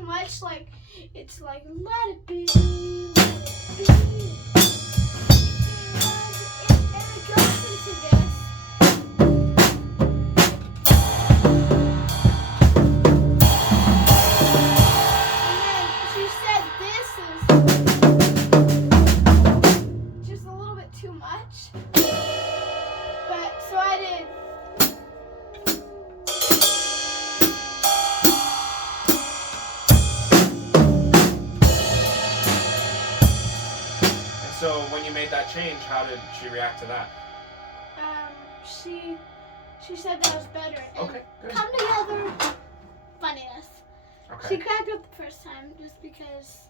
too much, like, it's like, let it be, let it be. And it goes into this. And then she said this is just a little bit too much. But, so I did. So when you made that change, how did she react to that? She said that was better. And Okay, good. come together, funniness. Okay. She cracked up the first time just because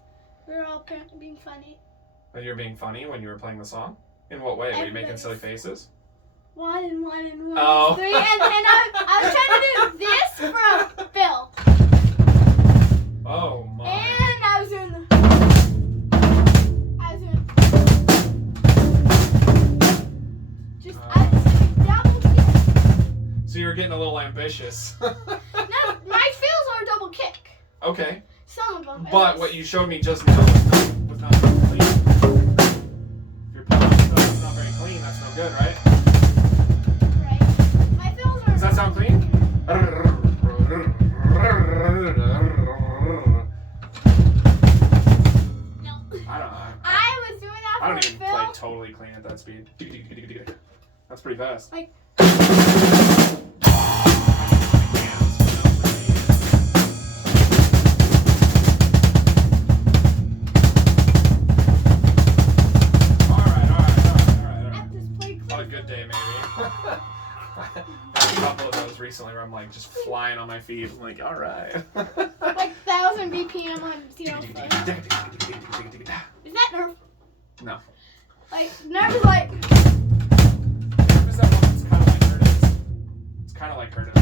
we were all apparently being funny. And you were being funny when you were playing the song? In what way? Were you making silly faces? One and one and one. Oh. Three, and I was trying to do this for Phil. Oh my. And I was doing double kick. So you were getting a little ambitious. No, my feels are a double kick. Okay. Some of them. But what you showed me just now was not very clean. If you're playing stuff that's not very clean, that's no good, right? Right. My feels are. Does that sound clean? No. I don't know. I was doing that for I don't even Phil. play totally clean at that speed. That's pretty fast. Like. On a good day, maybe. I had a couple of those recently where I'm like just flying on my feet. I'm like, all right. Like 1,000 BPM on 0 Is that Nerf? No. Like, Nerf is like. Nerf is that one that's kind of like Curtis. It's kind of like Curtis.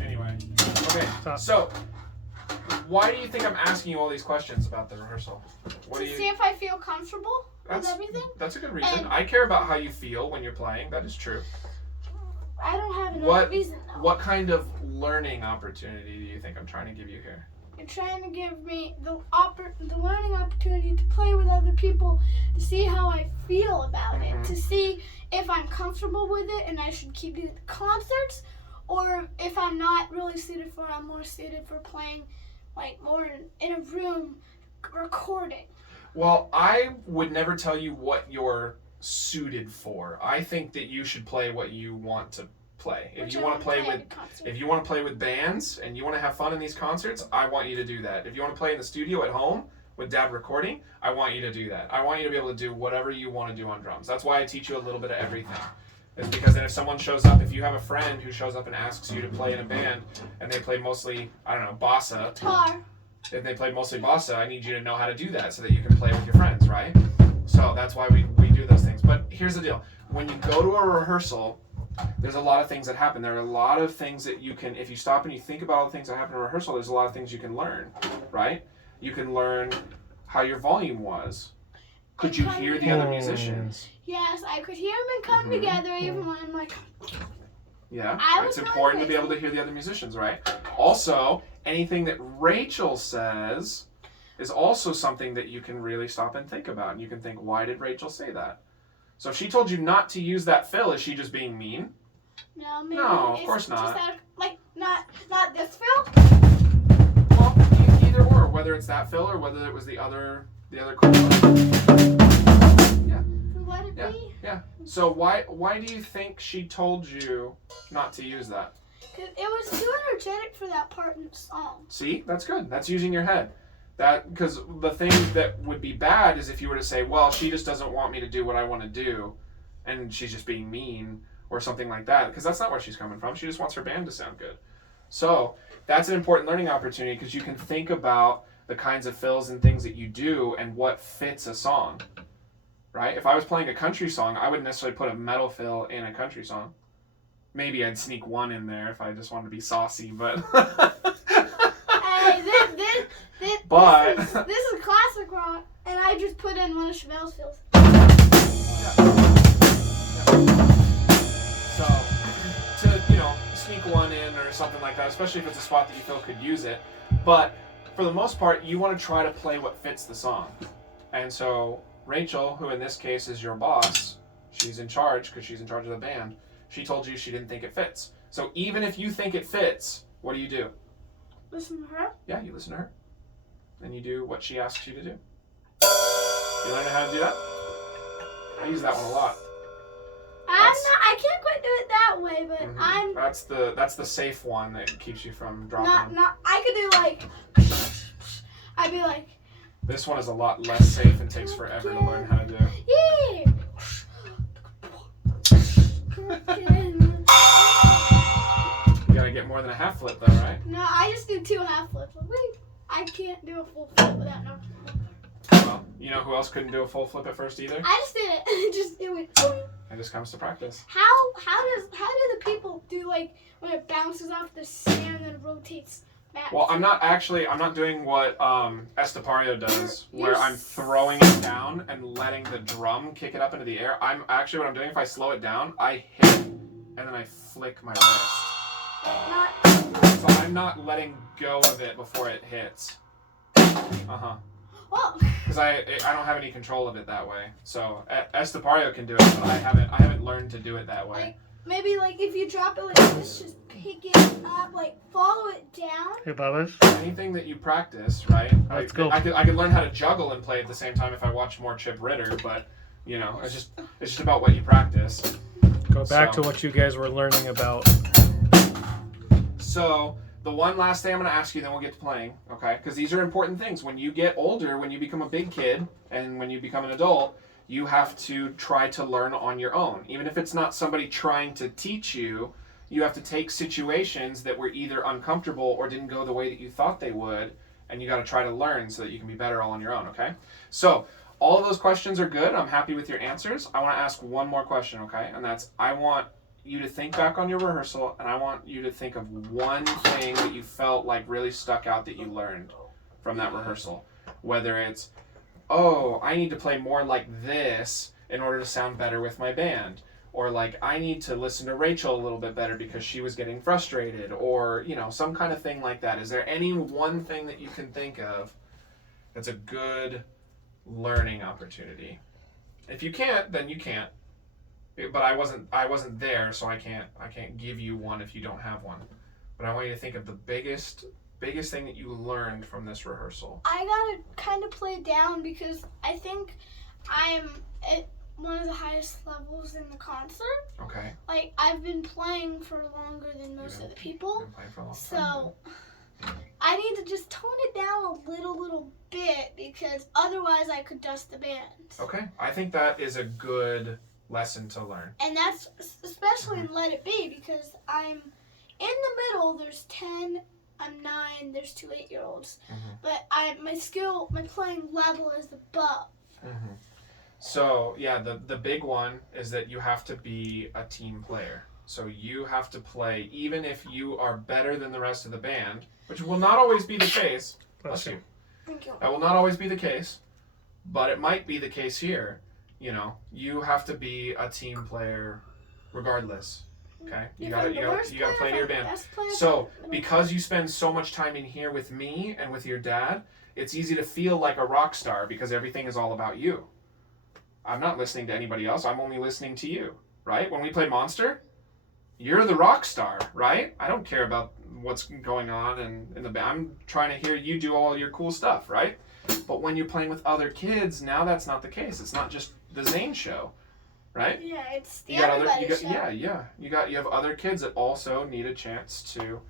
Anyway. Okay, so why do you think I'm asking you all these questions about the rehearsal? To see if I feel comfortable with everything. That's a good reason. And I care about how you feel when you're playing. That is true. I don't have another reason though. What kind of learning opportunity do you think I'm trying to give you here? You're trying to give me the learning opportunity to play with other people, to see how I feel about it, to see if I'm comfortable with it and I should keep doing the concerts, or if I'm not really suited for it, I'm more suited for playing like more in a room recording. Well, I would never tell you what you're suited for. I think that you should play what you want to play. If you want to play with bands and you want to have fun in these concerts, I want you to do that. If you want to play in the studio at home with Dad recording, I want you to do that. I want you to be able to do whatever you want to do on drums. That's why I teach you a little bit of everything. It's because then if someone shows up, if you have a friend who shows up and asks you to play in a band and they play mostly, I don't know, bossa. Guitar. If they play mostly bossa, I need you to know how to do that so that you can play with your friends, right? So that's why we do those things. But here's the deal. When you go to a rehearsal, there's a lot of things that happen. There are a lot of things that you can, if you stop and you think about all the things that happen in rehearsal, there's a lot of things you can learn, right? You can learn how your volume was. Could you hear the other musicians? Yes, I could hear them and come together even when I'm like... Yeah, it's important to be able to hear the other musicians, right? Also, anything that Rachel says is also something that you can really stop and think about. And you can think, why did Rachel say that? So if she told you not to use that fill, is she just being mean? No, maybe no, of course not. Just not this fill? Well, either or, whether it's that fill or whether it was the other chord. Yeah. Let it be? Yeah. So why do you think she told you not to use that? Because it was too energetic for that part in the song. See, that's good. That's using your head. Because the thing that would be bad is if you were to say, well, she just doesn't want me to do what I want to do, and she's just being mean or something like that, because that's not where she's coming from. She just wants her band to sound good. So that's an important learning opportunity because you can think about the kinds of fills and things that you do and what fits a song, right? If I was playing a country song, I wouldn't necessarily put a metal fill in a country song. Maybe I'd sneak one in there if I just wanted to be saucy, but... Hey, this is classic rock, and I just put in one of Chevelle's fills. So, to something like that, especially if it's a spot that you feel could use it. But for the most part, you want to try to play what fits the song. And so Rachel, who in this case is your boss, she's in charge because she's in charge of the band. She told you she didn't think it fits. So even if you think it fits, what do? Listen to her? Yeah, you listen to her. And you do what she asks you to do. You learning how to do that? I use that one a lot. I can't quite do it that way, but That's the safe one that keeps you from dropping. I could do I'd be like. This one is a lot less safe and takes forever to learn how to do. Yeah. You gotta get more than a half flip though, right? No, I just do 2 half flips. I can't do a full flip without no. Well, you know who else couldn't do a full flip at first either? I just did it. Just do it. It just comes to practice. How do the people do like when it bounces off the sand and rotates back? Well, I'm not doing what Estepario does, where I'm throwing it down and letting the drum kick it up into the air. What I'm doing, if I slow it down, I hit and then I flick my wrist. So I'm not letting go of it before it hits. Well, because I don't have any control of it that way. So Estepario can do it, but I haven't learned to do it that way. Like, maybe like if you drop it like this, just pick it up, like follow it down. Hey, Babas. Anything that you practice, right? Let's go. I could learn how to juggle and play at the same time if I watch more Chip Ritter, but you know, it's just about what you practice. Go back to what you guys were learning about. So the one last thing I'm going to ask you, then we'll get to playing, okay? Because these are important things. When you get older, when you become a big kid, and when you become an adult, you have to try to learn on your own. Even if it's not somebody trying to teach you, you have to take situations that were either uncomfortable or didn't go the way that you thought they would, and you got to try to learn so that you can be better all on your own, okay? So all of those questions are good. I'm happy with your answers. I want to ask one more question, okay? And that's, I want you to think back on your rehearsal, and I want you to think of one thing that you felt like really stuck out that you learned from that rehearsal. Whether it's, oh, I need to play more like this in order to sound better with my band. Or like, I need to listen to Rachel a little bit better because she was getting frustrated. Or, you know, some kind of thing like that. Is there any one thing that you can think of that's a good learning opportunity? If you can't, then you can't. But I wasn't there, so I can't give you one if you don't have one. But I want you to think of the biggest thing that you learned from this rehearsal. I gotta kind of play down because I think I'm at one of the highest levels in the concert. Okay. Like, I've been playing for longer than most of the people. Been playing for a long time. So I need to just tone it down a little bit because otherwise I could dust the band. Okay. I think that is a good lesson to learn. And that's especially in Let It Be because I'm in the middle. There's 10, I'm 9, there's 2 8-year-olds. But my playing level is above. So yeah, the big one is that you have to be a team player. So you have to play even if you are better than the rest of the band, which will not always be the case. Bless you. Thank you. That will not always be the case, but it might be the case here. You know, you have to be a team player regardless. Okay? You gotta play to your band. So because you spend so much time in here with me and with your dad, it's easy to feel like a rock star because everything is all about you. I'm not listening to anybody else, I'm only listening to you, right? When we play Monster, you're the rock star, right? I don't care about what's going on in the band. I'm trying to hear you do all your cool stuff, right? But when you're playing with other kids, now that's not the case. It's not just the Zane show, right? Yeah, it's the everybody show. Yeah. You have other kids that also need a chance to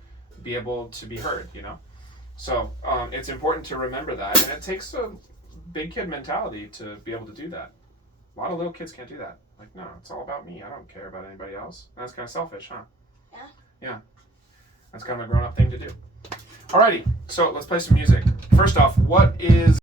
be able to be heard, you know? So it's important to remember that, and it takes a big kid mentality to be able to do that. A lot of little kids can't do that. Like, no, it's all about me. I don't care about anybody else. And that's kind of selfish, huh? Yeah. Yeah. That's kind of a grown-up thing to do. Alrighty, so let's play some music. First off, what is